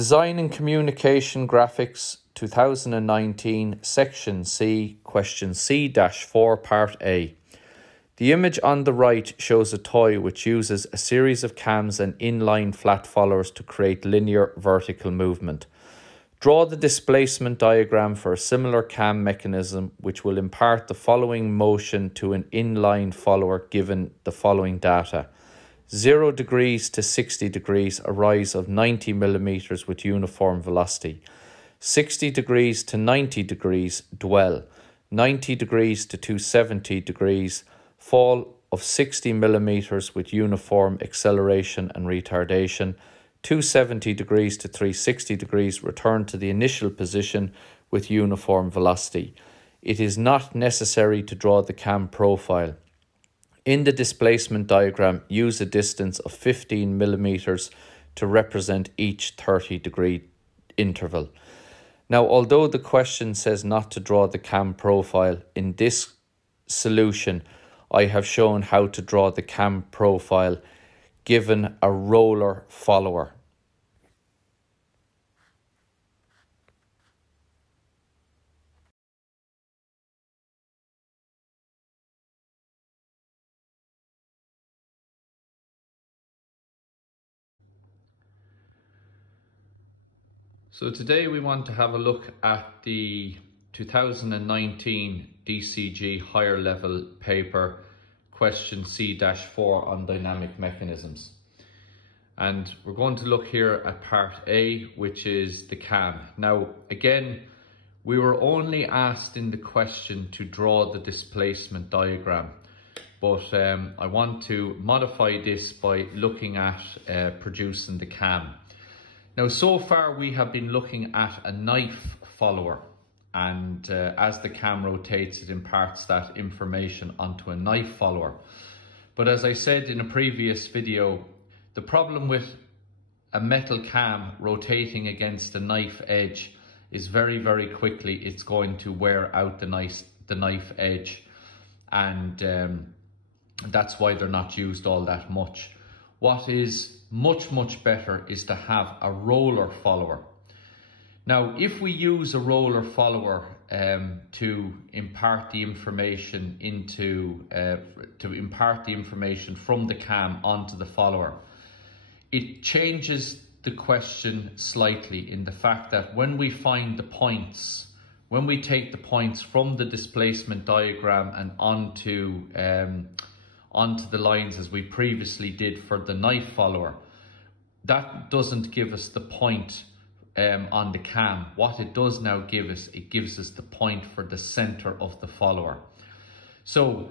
Design and Communication Graphics 2019, Section C, Question C-4, Part A. The image on the right shows a toy which uses a series of cams and inline flat followers to create linear vertical movement. Draw the displacement diagram for a similar cam mechanism which will impart the following motion to an inline follower given the following data. 0 degrees to 60 degrees, a rise of 90 millimeters with uniform velocity. 60 degrees to 90 degrees, dwell. 90 degrees to 270 degrees, fall of 60 millimeters with uniform acceleration and retardation. 270 degrees to 360 degrees, return to the initial position with uniform velocity. It is not necessary to draw the cam profile. In the displacement diagram, use a distance of 15 millimeters to represent each 30-degree interval. Now, although the question says not to draw the cam profile, in this solution, I have shown how to draw the cam profile given a roller follower. So today we want to have a look at the 2019 DCG higher level paper question C-4 on dynamic mechanisms. And we're going to look here at part A, which is the cam. Now, again, we were only asked in the question to draw the displacement diagram, but I want to modify this by looking at producing the cam. Now, so far we have been looking at a knife follower, and as the cam rotates, it imparts that information onto a knife follower. But as I said in a previous video, the problem with a metal cam rotating against a knife edge is very quickly it's going to wear out the knife edge, and that's why they're not used all that much. What is much better is to have a roller follower. Now, if we use a roller follower to impart the information from the cam onto the follower, it changes the question slightly in the fact that when we find the points, when we take the points from the displacement diagram and onto the lines as we previously did for the knife follower, that doesn't give us the point on the cam. What it does now give us, it gives us the point for the center of the follower. So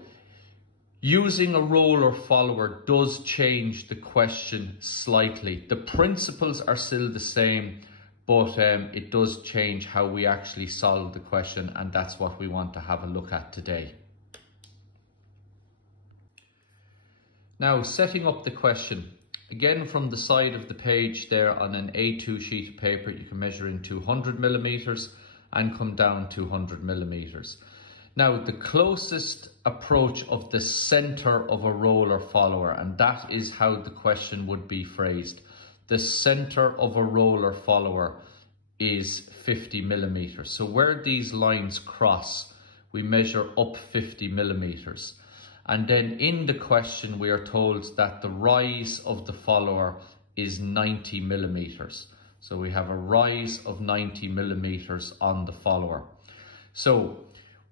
using a roller follower does change the question slightly. The principles are still the same, but it does change how we actually solve the question, and that's what we want to have a look at today. Now, setting up the question. Again, from the side of the page there on an A2 sheet of paper, you can measure in 200 millimeters and come down 200 millimeters. Now, the closest approach of the center of a roller follower, and that is how the question would be phrased. The center of a roller follower is 50 millimeters. So where these lines cross, we measure up 50 millimeters. And then in the question, we are told that the rise of the follower is 90 millimeters. So we have a rise of 90 millimeters on the follower. So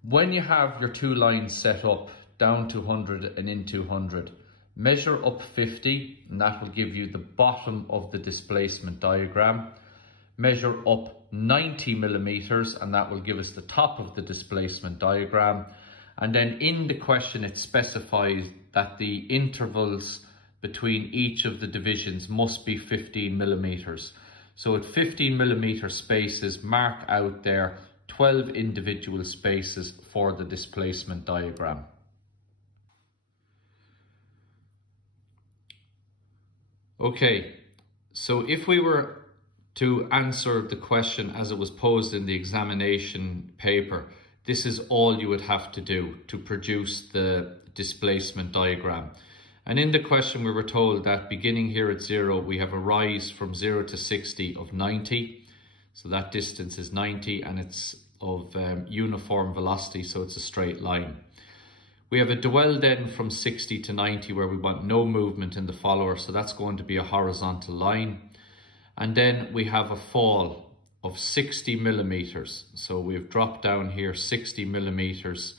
when you have your two lines set up, down 200 and in 200, measure up 50, and that will give you the bottom of the displacement diagram. Measure up 90 millimeters, and that will give us the top of the displacement diagram. And then in the question, it specifies that the intervals between each of the divisions must be 15 millimeters. So at 15 millimeter spaces, mark out there 12 individual spaces for the displacement diagram. Okay, so if we were to answer the question as it was posed in the examination paper, this is all you would have to do to produce the displacement diagram. And in the question we were told that beginning here at 0, we have a rise from 0 to 60 of 90. So that distance is 90 and it's of uniform velocity, so it's a straight line. We have a dwell then from 60 to 90 where we want no movement in the follower, so that's going to be a horizontal line. And then we have a fall of 60 millimeters. So we've dropped down here 60 millimeters,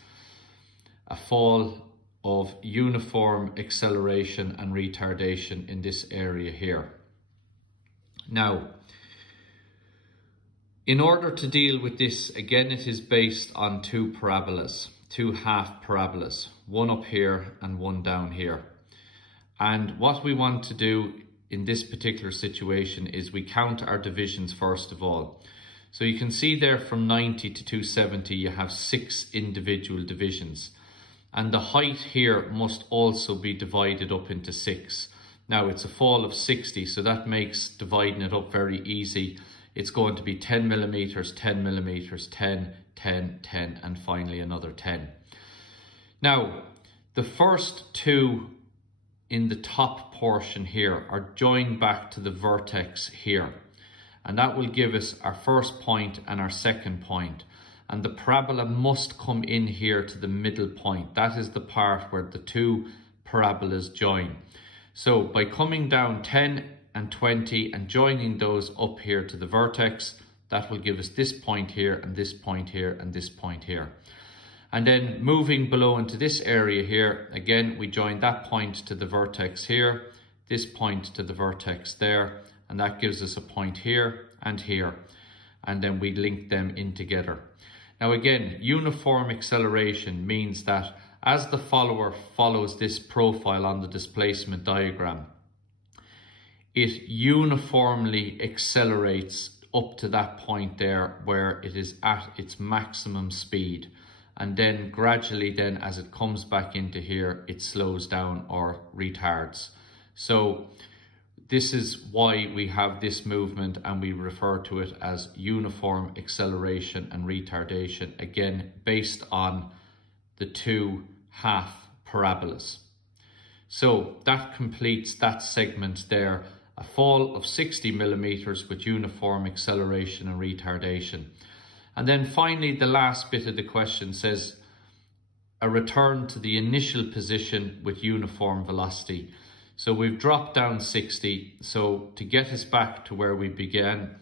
a fall of uniform acceleration and retardation in this area here. Now, in order to deal with this, again, it is based on two parabolas, two half parabolas, one up here and one down here. And what we want to do in this particular situation is we count our divisions first of all. So you can see there from 90 to 270 you have 6 individual divisions, and the height here must also be divided up into 6. Now it's a fall of 60, so that makes dividing it up very easy. It's going to be 10 millimeters, 10 millimeters, 10, 10, 10, and finally another 10. Now, the first two in the top portion here are joined back to the vertex here. And that will give us our first point and our second point. And the parabola must come in here to the middle point. That is the part where the two parabolas join. So by coming down 10 and 20 and joining those up here to the vertex, that will give us this point here and this point here and this point here. And then moving below into this area here, again, we join that point to the vertex here, this point to the vertex there, and that gives us a point here and here. And then we link them in together. Now again, uniform acceleration means that as the follower follows this profile on the displacement diagram, it uniformly accelerates up to that point there where it is at its maximum speed. And then gradually then as it comes back into here, it slows down or retards. So this is why we have this movement and we refer to it as uniform acceleration and retardation, again, based on the two half parabolas. So that completes that segment there, a fall of 60 millimeters with uniform acceleration and retardation. And then finally, the last bit of the question says a return to the initial position with uniform velocity. So we've dropped down 60. So to get us back to where we began,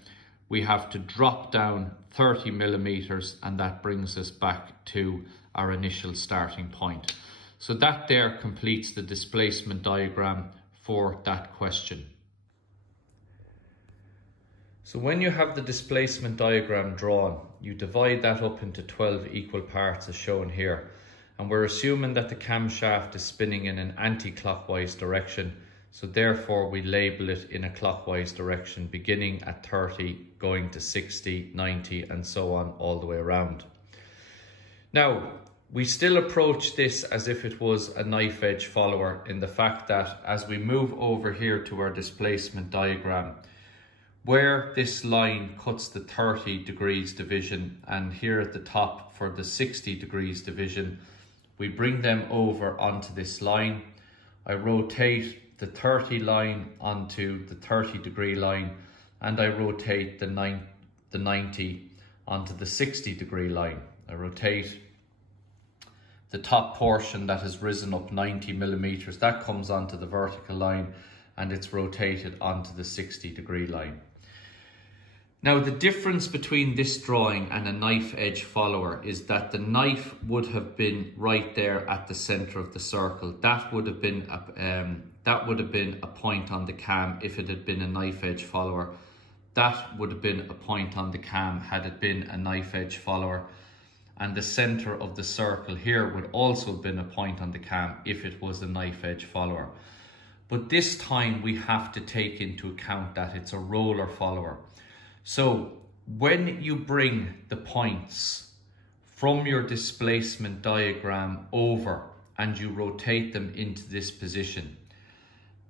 we have to drop down 30 millimeters, and that brings us back to our initial starting point. So that there completes the displacement diagram for that question. So when you have the displacement diagram drawn, you divide that up into 12 equal parts as shown here. And we're assuming that the camshaft is spinning in an anti-clockwise direction. So therefore we label it in a clockwise direction, beginning at 30, going to 60, 90, and so on all the way around. Now, we still approach this as if it was a knife edge follower, in the fact that as we move over here to our displacement diagram, where this line cuts the 30 degrees division, and here at the top for the 60 degrees division, we bring them over onto this line. I rotate the 30 line onto the 30 degree line, and I rotate the 90 onto the 60 degree line. I rotate the top portion that has risen up 90 millimeters, that comes onto the vertical line, and it's rotated onto the 60 degree line. Now, the difference between this drawing and a knife edge follower is that the knife would have been right there at the center of the circle. That would have been a point on the cam if it had been a knife edge follower. That would have been a point on the cam had it been a knife edge follower. And the center of the circle here would also have been a point on the cam if it was a knife edge follower. But this time we have to take into account that it's a roller follower. So when you bring the points from your displacement diagram over and you rotate them into this position,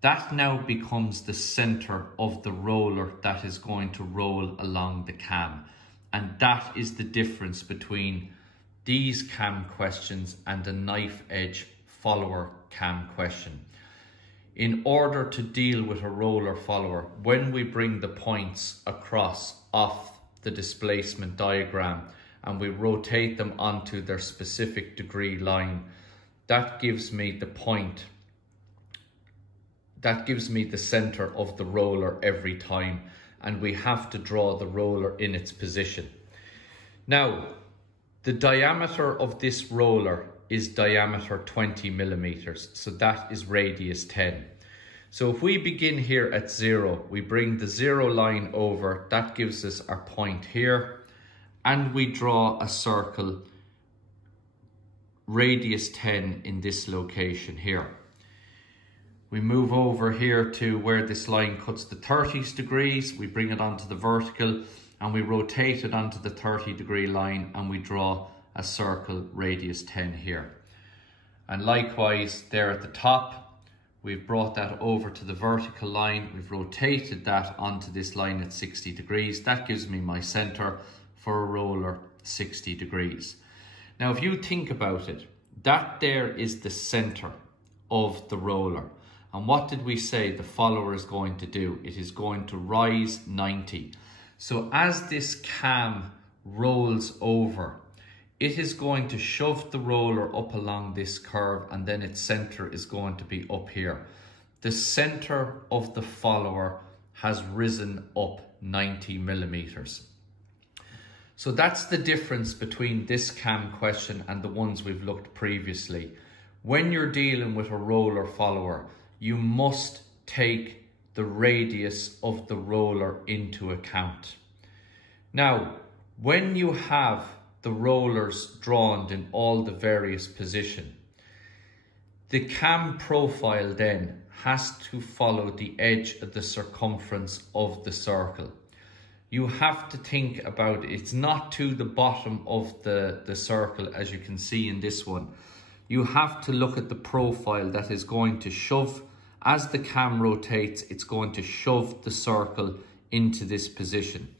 that now becomes the center of the roller that is going to roll along the cam. And that is the difference between these cam questions and a knife edge follower cam question. in order to deal with a roller follower, when we bring the points across off the displacement diagram and we rotate them onto their specific degree line, that gives me the point, that gives me the center of the roller every time, and we have to draw the roller in its position. Now, the diameter of this roller is diameter 20 millimeters, so that is radius 10. So if we begin here at 0, we bring the 0 line over, that gives us our point here, and we draw a circle radius 10 in this location here. We move over here to where this line cuts the 30 degrees, we bring it onto the vertical and we rotate it onto the 30-degree line and we draw a circle radius 10 here. And likewise there at the top, we've brought that over to the vertical line, we've rotated that onto this line at 60 degrees. That gives me my center for a roller 60 degrees. Now if you think about it, that there is the center of the roller. And what did we say the follower is going to do? It is going to rise 90. So as this cam rolls over, it is going to shove the roller up along this curve, and then its center is going to be up here. The center of the follower has risen up 90 millimeters. So that's the difference between this cam question and the ones we've looked previously. When you're dealing with a roller follower, you must take the radius of the roller into account. Now, when you have the rollers drawn in all the various positions, the cam profile then has to follow the edge of the circumference of the circle. You have to think about it. It's not to the bottom of the circle as you can see in this one. You have to look at the profile that is going to shove, as the cam rotates, it's going to shove the circle into this position.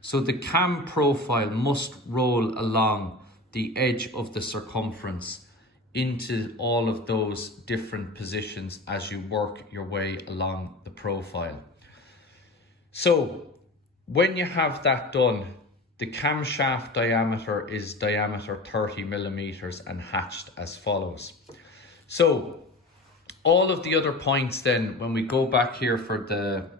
So the cam profile must roll along the edge of the circumference into all of those different positions as you work your way along the profile. So when you have that done, the camshaft diameter is diameter 30 millimeters and hatched as follows. So all of the other points then, when we go back here for the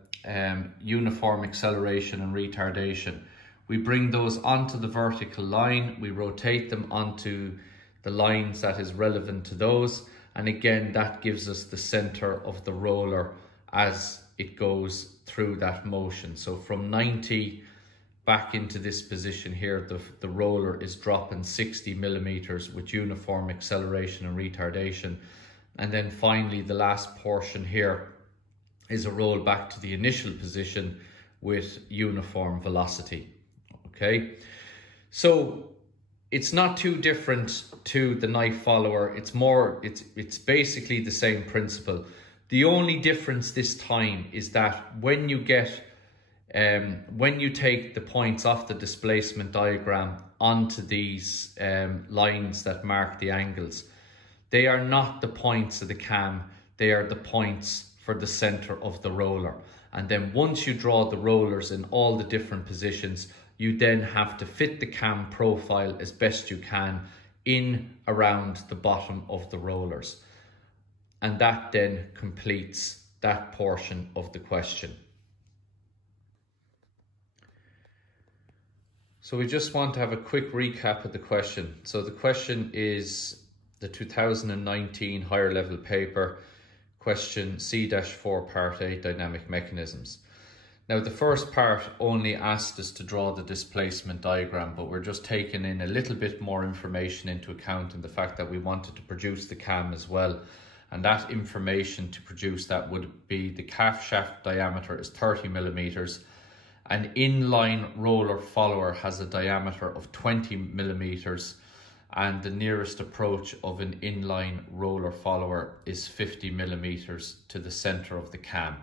uniform acceleration and retardation, we bring those onto the vertical line, we rotate them onto the lines that is relevant to those, and again that gives us the center of the roller as it goes through that motion. So from 90 back into this position here, the roller is dropping 60 millimeters with uniform acceleration and retardation. And then finally the last portion here is a roll back to the initial position with uniform velocity. Okay, so it's not too different to the knife follower. It's basically the same principle. The only difference this time is that when you take the points off the displacement diagram onto these lines that mark the angles, they are not the points of the cam, they are the points for the center of the roller. And then once you draw the rollers in all the different positions, you then have to fit the cam profile as best you can in around the bottom of the rollers. And that then completes that portion of the question. So we just want to have a quick recap of the question. So the question is the 2019 higher level paper, question C-4 part A, dynamic mechanisms. Now the first part only asked us to draw the displacement diagram, but we're just taking in a little bit more information into account, and the fact that we wanted to produce the cam as well. And that information to produce that would be the calf shaft diameter is 30 millimeters. An inline roller follower has a diameter of 20 millimeters, and the nearest approach of an inline roller follower is 50 millimeters to the center of the cam.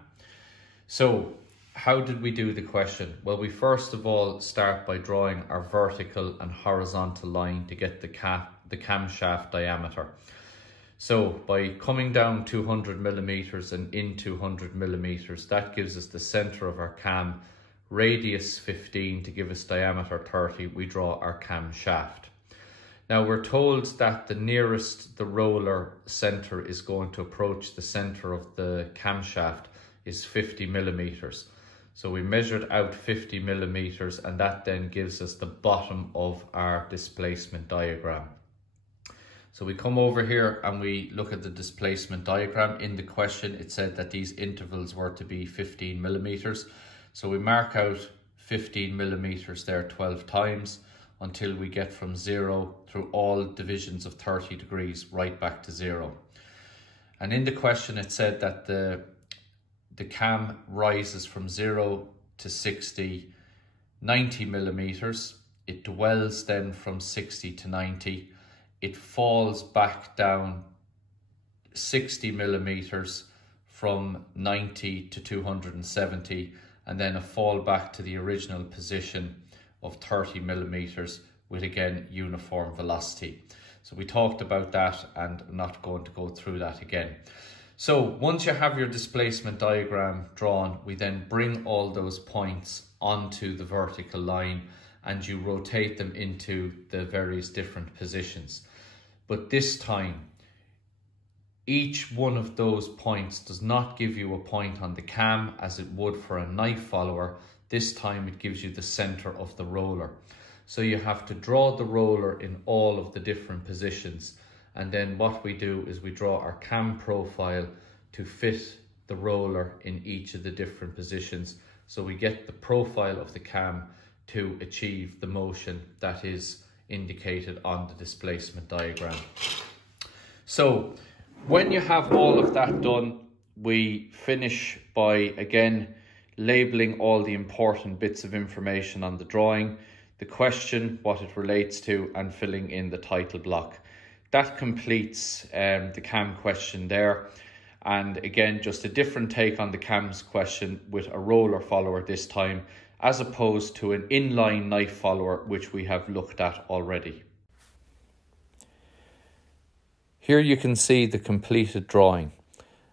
So how did we do the question? Well, we first of all start by drawing our vertical and horizontal line to get the camshaft diameter. So by coming down 200 millimeters and in 200 millimeters, that gives us the center of our cam, radius 15 to give us diameter 30, we draw our cam shaft. Now we're told that the nearest the roller center is going to approach the center of the camshaft is 50 millimeters. So we measured out 50 millimeters, and that then gives us the bottom of our displacement diagram. So we come over here and we look at the displacement diagram. In the question it said that these intervals were to be 15 millimeters. So we mark out 15 millimeters there 12 times, until we get from 0 through all divisions of 30 degrees right back to 0. And in the question it said that the cam rises from 0 to 60, 90 millimeters. It dwells then from 60 to 90. It falls back down 60 millimeters from 90 to 270, and then a fall back to the original position of 30 millimeters with again uniform velocity. So we talked about that and I'm not going to go through that again. So once you have your displacement diagram drawn, we then bring all those points onto the vertical line and you rotate them into the various different positions. But this time, each one of those points does not give you a point on the cam as it would for a knife follower. This time it gives you the center of the roller. So you have to draw the roller in all of the different positions. And then what we do is we draw our cam profile to fit the roller in each of the different positions. So we get the profile of the cam to achieve the motion that is indicated on the displacement diagram. So when you have all of that done, we finish by again labeling all the important bits of information on the drawing, the question, what it relates to, and filling in the title block. That completes the cam question there. And again, just a different take on the cams question with a roller follower this time, as opposed to an inline knife follower, which we have looked at already. Here you can see the completed drawing.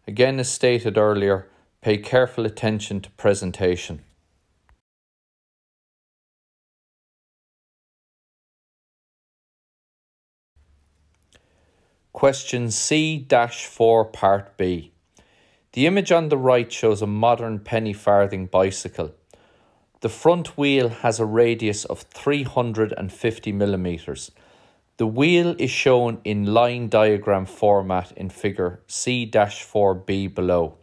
Again, as stated earlier, pay careful attention to presentation. Question C-4 Part B. The image on the right shows a modern penny farthing bicycle. The front wheel has a radius of 350 millimeters. The wheel is shown in line diagram format in figure C-4B below.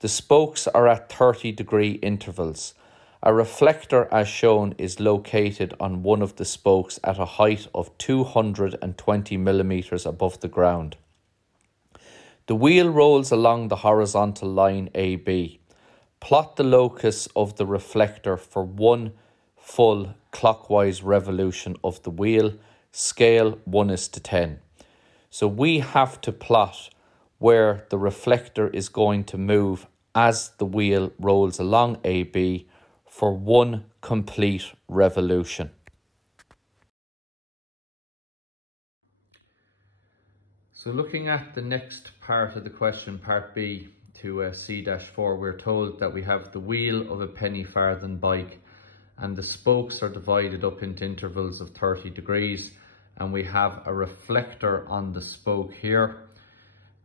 The spokes are at 30-degree intervals. A reflector as shown is located on one of the spokes at a height of 220 millimeters above the ground. The wheel rolls along the horizontal line AB. Plot the locus of the reflector for one full clockwise revolution of the wheel. Scale 1:10. So we have to plot where the reflector is going to move as the wheel rolls along AB for one complete revolution. So looking at the next part of the question, part B to C-4, we're told that we have the wheel of a penny farthing bike and the spokes are divided up into intervals of 30 degrees, and we have a reflector on the spoke here.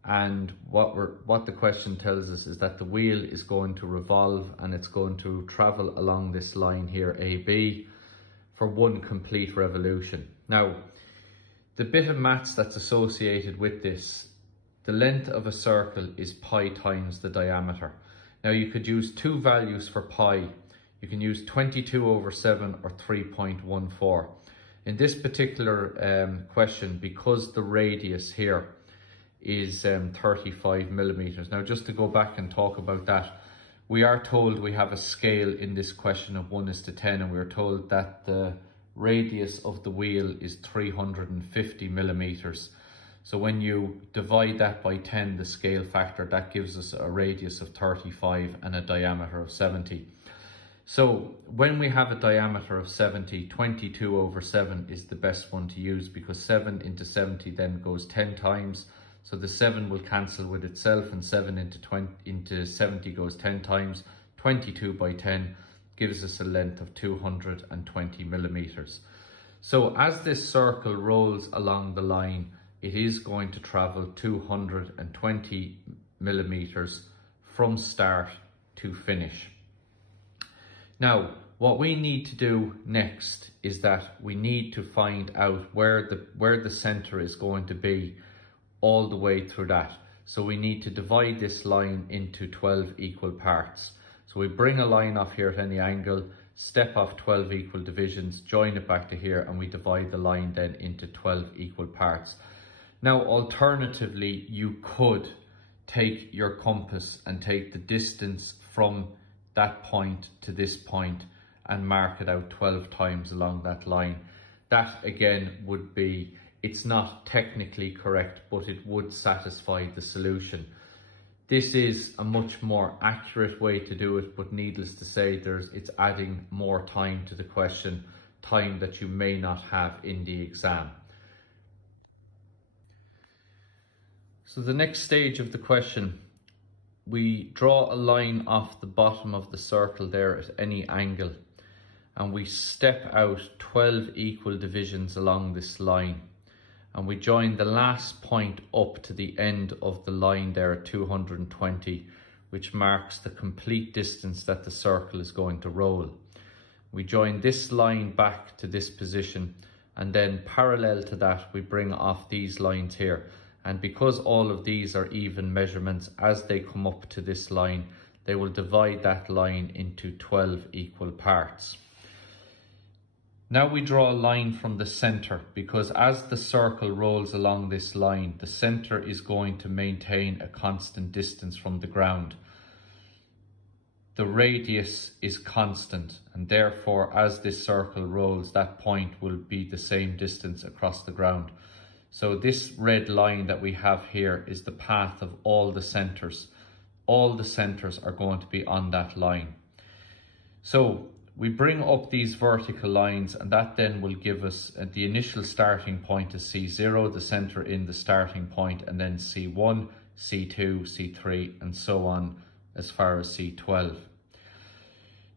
And what the question tells us is that the wheel is going to revolve and it's going to travel along this line here, AB, for one complete revolution. Now, the bit of maths that's associated with this, the length of a circle is pi times the diameter. Now you could use two values for pi. You can use 22/7 or 3.14. In this particular question, because the radius here is 35 millimeters. Now just to go back and talk about that, we are told we have a scale in this question of 1:10, and we are told that the radius of the wheel is 350 millimeters. So when you divide that by 10, the scale factor, that gives us a radius of 35 and a diameter of 70. So when we have a diameter of 70, 22/7 is the best one to use, because 7 into 70 then goes 10 times. So the 7 will cancel with itself, and 7 into 70 goes 10 times. 22 by 10 gives us a length of 220 millimeters. So as this circle rolls along the line, it is going to travel 220 millimeters from start to finish. Now, what we need to do next is that we need to find out where the center is going to be all the way through that. So we need to divide this line into 12 equal parts. So we bring a line off here at any angle, step off 12 equal divisions, join it back to here, and we divide the line then into 12 equal parts. Now, alternatively, you could take your compass and take the distance from that point to this point and mark it out 12 times along that line. That again would be, it's not technically correct, but it would satisfy the solution. This is a much more accurate way to do it, but needless to say, it's adding more time to the question, time that you may not have in the exam. So the next stage of the question, we draw a line off the bottom of the circle there at any angle, and we step out 12 equal divisions along this line, and we join the last point up to the end of the line there at 220, which marks the complete distance that the circle is going to roll. We join this line back to this position, and then parallel to that we bring off these lines here. And because all of these are even measurements, as they come up to this line, they will divide that line into 12 equal parts. Now we draw a line from the center, because as the circle rolls along this line, the center is going to maintain a constant distance from the ground. The radius is constant, and therefore as this circle rolls, that point will be the same distance across the ground. So this red line that we have here is the path of all the centers. All the centers are going to be on that line. So we bring up these vertical lines, and that then will give us the initial starting point is C0, the center in the starting point, and then C1, C2, C3, and so on as far as C12.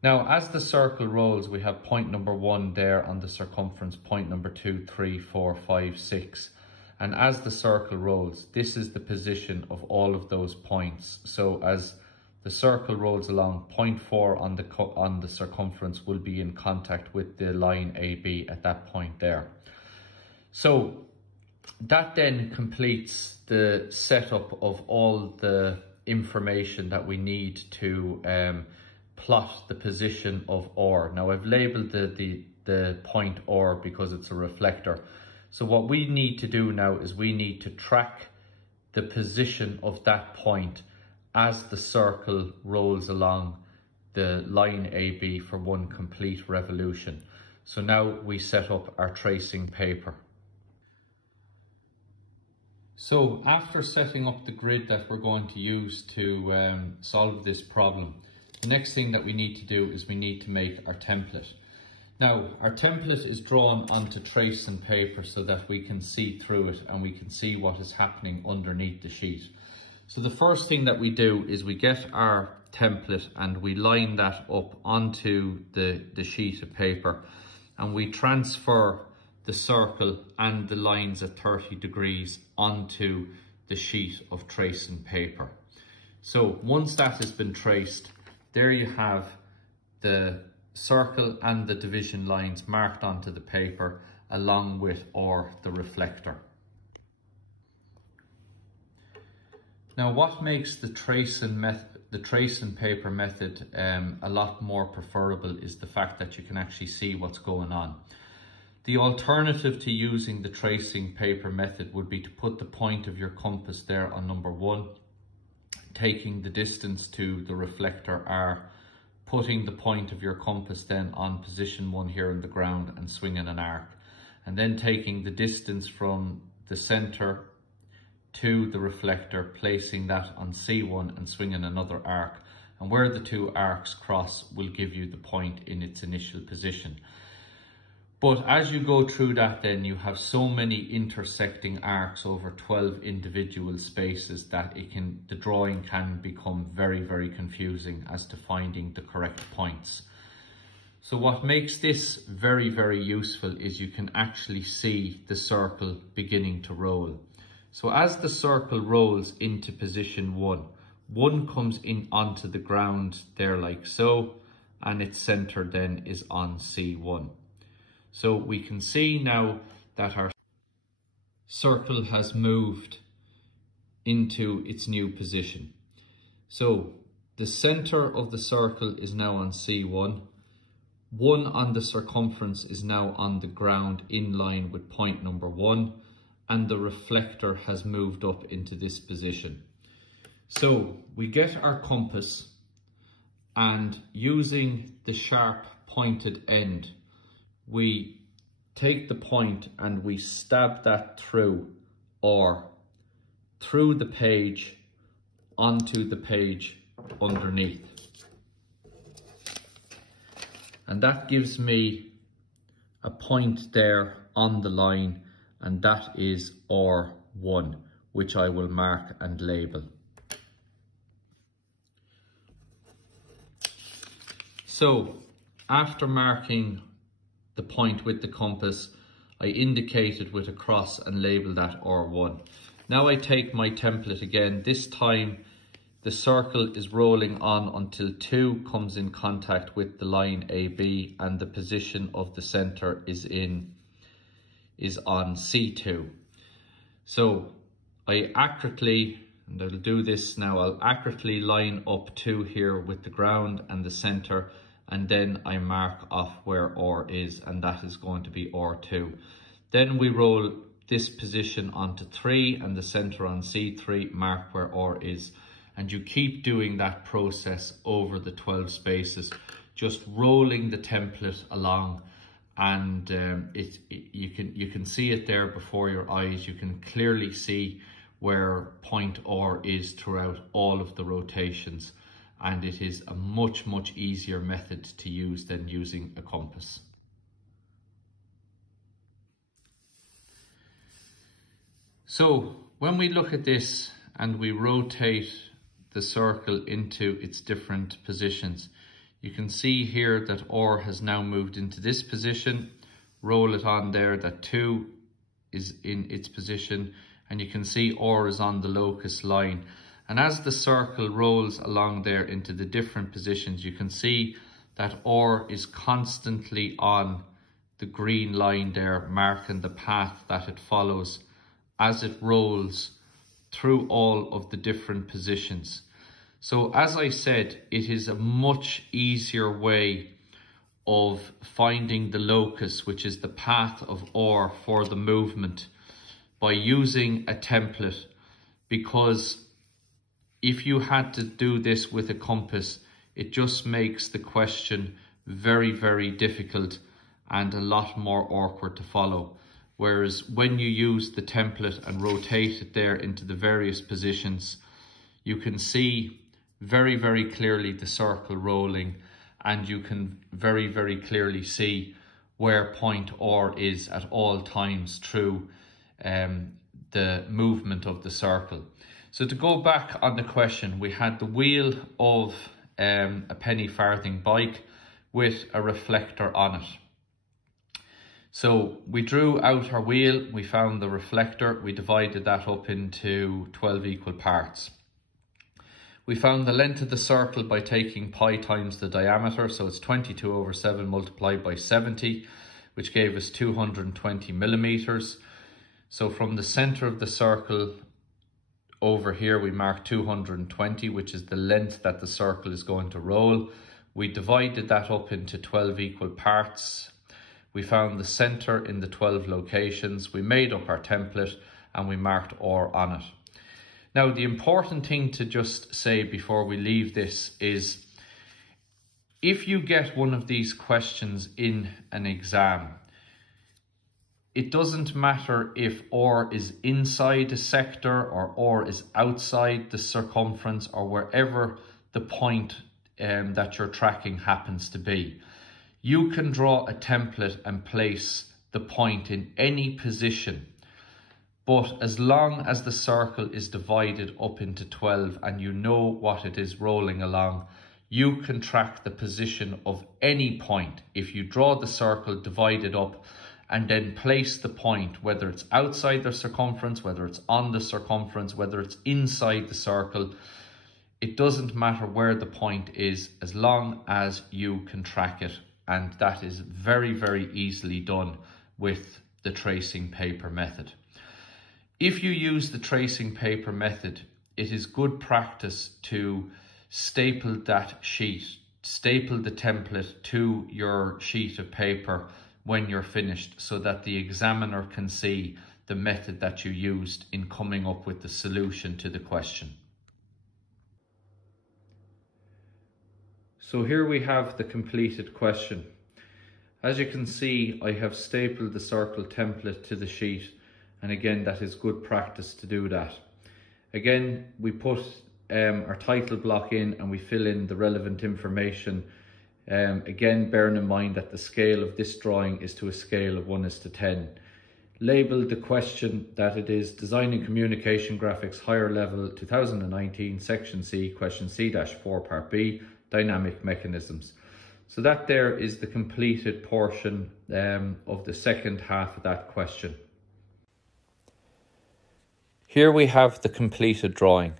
Now, as the circle rolls, we have point number 1 there on the circumference, point number 2, 3, 4, 5, 6. And as the circle rolls, this is the position of all of those points. So as the circle rolls along, point 4 on the circumference will be in contact with the line AB at that point there. So that then completes the setup of all the information that we need to plot the position of OR. Now I've labeled the point OR because it's a reflector. So what we need to do now is we need to track the position of that point as the circle rolls along the line AB for one complete revolution. So now we set up our tracing paper. So after setting up the grid that we're going to use to solve this problem, the next thing that we need to do is we need to make our template. Now, our template is drawn onto tracing paper so that we can see through it and we can see what is happening underneath the sheet. So the first thing that we do is we get our template and we line that up onto the sheet of paper, and we transfer the circle and the lines at 30 degrees onto the sheet of tracing paper. So once that has been traced, there you have the circle and the division lines marked onto the paper, along with or the reflector. Now, what makes the tracing paper method a lot more preferable is the fact that you can actually see what's going on. The alternative to using the tracing paper method would be to put the point of your compass there on number 1, taking the distance to the reflector R, putting the point of your compass then on position 1 here on the ground and swinging an arc, and then taking the distance from the center to the reflector, placing that on C1 and swinging another arc, and where the two arcs cross will give you the point in its initial position. But as you go through that, then you have so many intersecting arcs over 12 individual spaces that the drawing can become very, very confusing as to finding the correct points. So what makes this very, very useful is you can actually see the circle beginning to roll. So as the circle rolls into position 1, 1 comes in onto the ground there like so, and its center then is on C1. So we can see now that our circle has moved into its new position. So the center of the circle is now on C1. 1 on the circumference is now on the ground in line with point number 1, and the reflector has moved up into this position. So we get our compass, and using the sharp pointed end, we take the point and we stab that through the page onto the page underneath. And that gives me a point there on the line, and that is R1, which I will mark and label. So after marking the point with the compass, I indicate it with a cross and label that R1. Now I take my template again. This time the circle is rolling on until 2 comes in contact with the line AB, and the position of the center is on C2. So I accurately, and I'll do this now, I'll accurately line up 2 here with the ground and the center, and then I mark off where R is, and that is going to be R2. Then we roll this position onto 3 and the center on C3, mark where R is. And you keep doing that process over the 12 spaces, just rolling the template along, and you can see it there before your eyes. You can clearly see where point R is throughout all of the rotations, and it is a much, much easier method to use than using a compass. So when we look at this and we rotate the circle into its different positions, you can see here that R has now moved into this position. Roll it on there, that 2 is in its position, and you can see R is on the locus line. And as the circle rolls along there into the different positions, you can see that R is constantly on the green line there, marking the path that it follows as it rolls through all of the different positions. So as I said, it is a much easier way of finding the locus, which is the path of R for the movement, by using a template, because if you had to do this with a compass, it just makes the question very, very difficult and a lot more awkward to follow. Whereas when you use the template and rotate it there into the various positions, you can see very, very clearly the circle rolling, and you can very, very clearly see where point R is at all times through the movement of the circle. So to go back on the question, we had the wheel of a penny farthing bike with a reflector on it. So we drew out our wheel, we found the reflector, we divided that up into 12 equal parts. We found the length of the circle by taking pi times the diameter, so it's 22/7 multiplied by 70, which gave us 220 millimeters. So from the center of the circle over here, we marked 220, which is the length that the circle is going to roll. We divided that up into 12 equal parts. We found the center in the 12 locations. We made up our template and we marked R on it. Now, the important thing to just say before we leave this is, if you get one of these questions in an exam, it doesn't matter if R is inside a sector or R is outside the circumference or wherever the point that you're tracking happens to be. You can draw a template and place the point in any position, but as long as the circle is divided up into 12 and you know what it is rolling along, you can track the position of any point. If you draw the circle, divide it up, and then place the point, whether it's outside the circumference, whether it's on the circumference, whether it's inside the circle, it doesn't matter where the point is as long as you can track it. And that is very, very easily done with the tracing paper method. If you use the tracing paper method, it is good practice to staple that sheet, staple the template to your sheet of paper when you're finished, so that the examiner can see the method that you used in coming up with the solution to the question. So here we have the completed question. As you can see, I have stapled the circle template to the sheet, and again, that is good practice to do that. Again, we put our title block in and we fill in the relevant information. Again, bearing in mind that the scale of this drawing is to a scale of 1:10. Label the question that it is Designing Communication Graphics Higher Level 2019, Section C, Question C-4, Part B, Dynamic Mechanisms. So that there is the completed portion of the second half of that question. Here we have the completed drawing.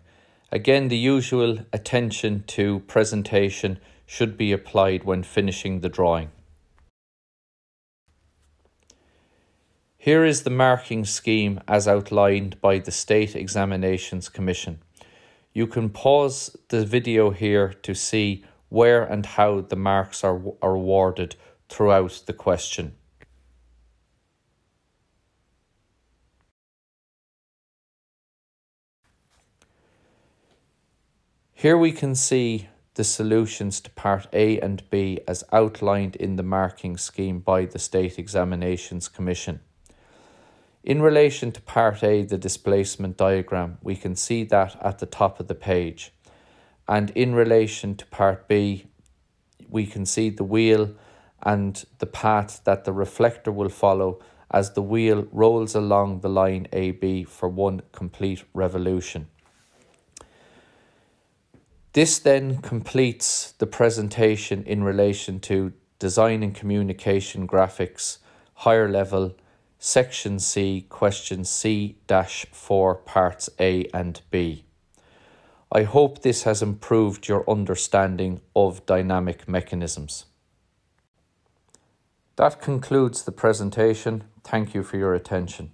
Again, the usual attention to presentation should be applied when finishing the drawing. Here is the marking scheme as outlined by the State Examinations Commission. You can pause the video here to see where and how the marks are awarded throughout the question. Here we can see the solutions to Part A and B as outlined in the marking scheme by the State Examinations Commission. In relation to Part A, the displacement diagram, we can see that at the top of the page. And in relation to Part B, we can see the wheel and the path that the reflector will follow as the wheel rolls along the line AB for one complete revolution. This then completes the presentation in relation to Designing Communication Graphics, Higher Level, Section C, Question C-4, Parts A and B. I hope this has improved your understanding of dynamic mechanisms. That concludes the presentation. Thank you for your attention.